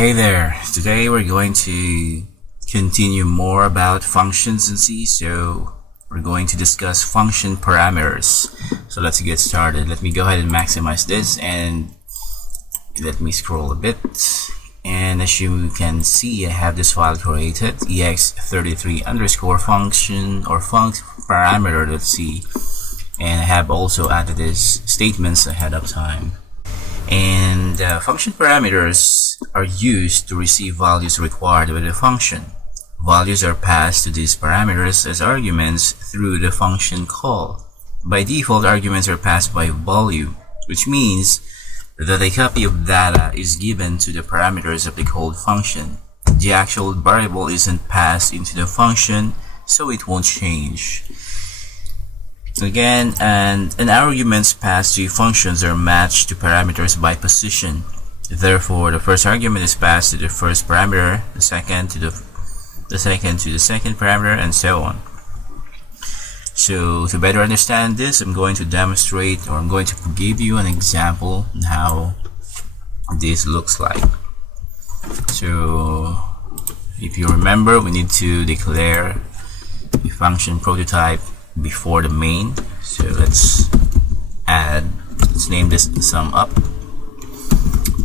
Hey there, today we're going to continue more about functions in C. So we're going to discuss function parameters. So let's get started. Let me go ahead and maximize this and let me scroll a bit. And as you can see, I have this file created, ex33 underscore function or func parameter.c, and I have also added these statements ahead of time. And function parameters are used to receive values required with a function. Values are passed to these parameters as arguments through the function call. By default, arguments are passed by value, which means that a copy of data is given to the parameters of the called function. The actual variable isn't passed into the function, so it won't change. Again, and arguments passed to functions are matched to parameters by position. Therefore, the first argument is passed to the first parameter, the second to the second parameter, and so on. So to better understand this, I'm going to demonstrate, or I'm going to give you an example on how this looks like. So if you remember, we need to declare a function prototype before the main. So let's name this sum up,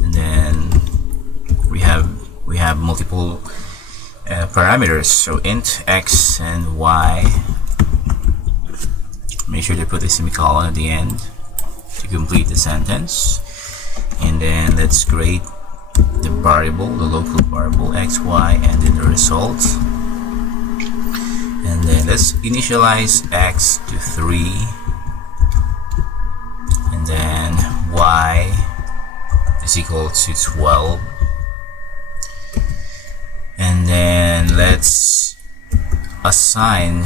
and then we have multiple parameters, so int x and y. Make sure to put a semicolon at the end to complete the sentence, and then let's create the variable, the local variable x, y, and then the result. And then let's initialize x to 3, and then y is equal to 12, and then let's assign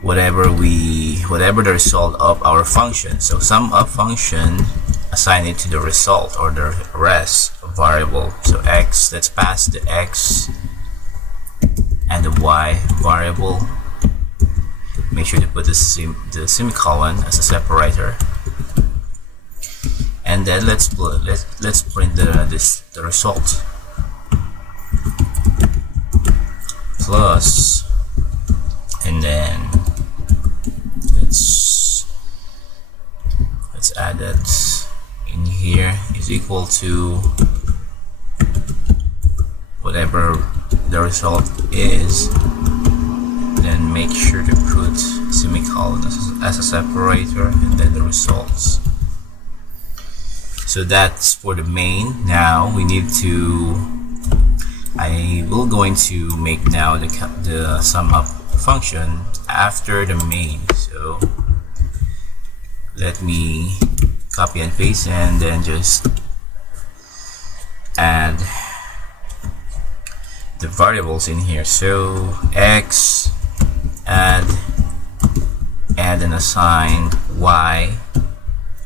whatever the result of our function. So sum up function, assign it to the result or the res variable. So x, let's pass the x and the y variable. Make sure to put the semicolon as a separator, and then let's print the result plus, and then let's add that in here is equal to whatever the result is. Then make sure to put semicolon as a separator, and then the results. So that's for the main. Now we need to, I will going to make now the sum up function after the main. So let me copy and paste, and then just add the variables in here. So x, add and assign y,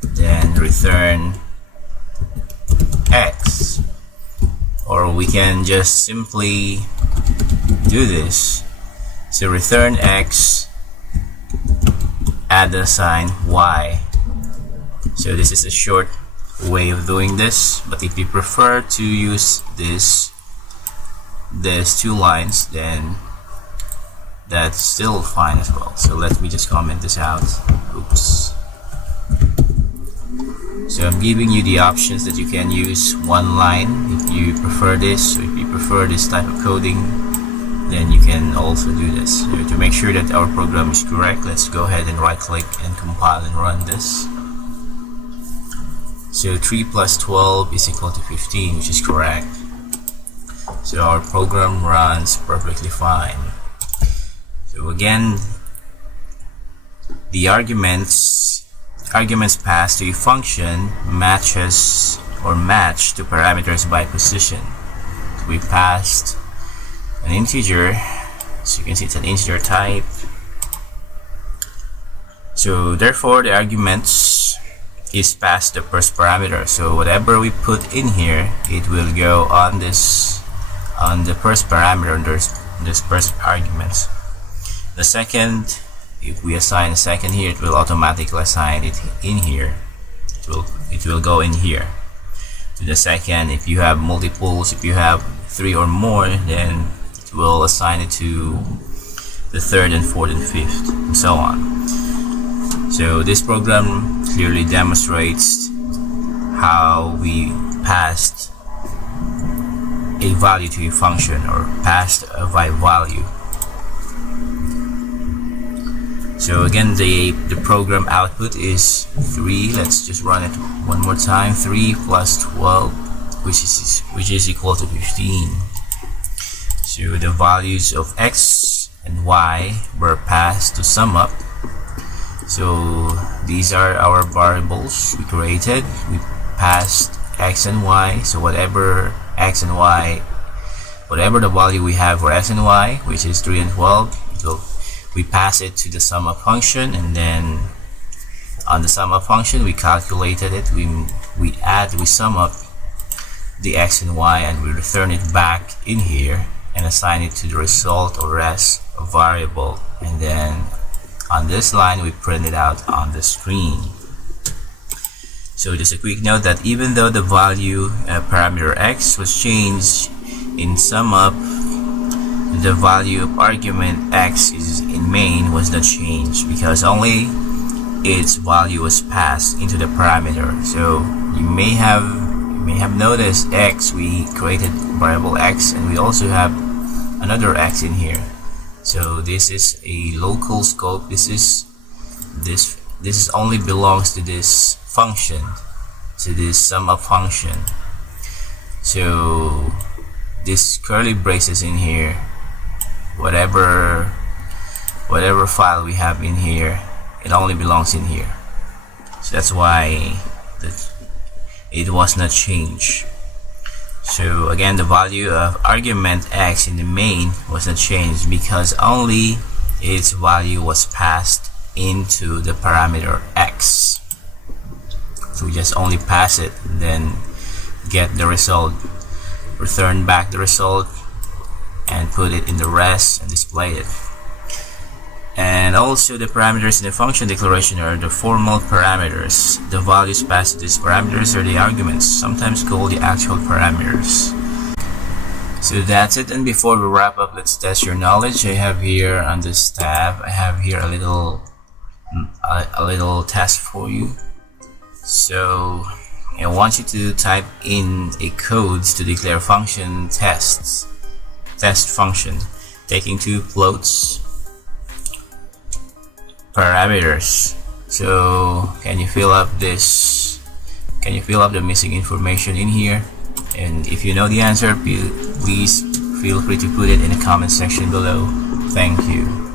then return x, or we can just simply do this. So return x, add and assign y. So this is a short way of doing this, but if you prefer to use these two lines, then that's still fine as well. So let me just comment this out. Oops. So I'm giving you the options that you can use one line if you prefer this. So if you prefer this type of coding, then you can also do this. So to make sure that our program is correct, let's go ahead and right click and compile and run this. So 3 plus 12 is equal to 15, which is correct. So our program runs perfectly fine. So again, the arguments passed to a function match to parameters by position. So we passed an integer, so you can see it's an integer type. So therefore the arguments is passed the first parameter. So whatever we put in here, it will go on the first parameter, and there's first arguments. The second, if we assign a second here, it will automatically assign it in here. It will go in here. to the second. If you have multiples, if you have 3 or more, then it will assign it to the third and fourth and fifth, and so on. So this program clearly demonstrates how we passed a value to a function, or passed a value. So again, the program output is 3. Let's just run it one more time. 3 plus 12, which is equal to 15. So the values of x and y were passed to sum up. So these are our variables we created. We passed x and y. So whatever x and y, whatever the value we have for x and y, which is 3 and 12, so we pass it to the sum up function, and then on the sum up function we calculated it. We sum up the x and y, and we return it back in here and assign it to the result or res variable, and then on this line we print it out on the screen. So just a quick note that even though the value parameter x was changed in sum up, the value of argument x is in main was not changed, because only its value was passed into the parameter. So you may have noticed x, we created variable x, and we also have another x in here. So this is a local scope. This is only belongs to this function, to this sum up function. So this curly braces in here, whatever file we have in here, it only belongs in here. So that's why it was not changed. So again, the value of argument x in the main was not changed, because only its value was passed into the parameter x. So we just only pass it, and then get the result, return back the result, and put it in the res and display it. And also the parameters in the function declaration are the formal parameters. The values passed to these parameters are the arguments, sometimes called the actual parameters. So that's it, and before we wrap up, let's test your knowledge. I have here on this tab, I have here a little test for you. So I want you to type in a code to declare function test function, taking two floats parameters. So can you fill up the missing information in here? And if you know the answer, please feel free to put it in the comment section below. Thank you.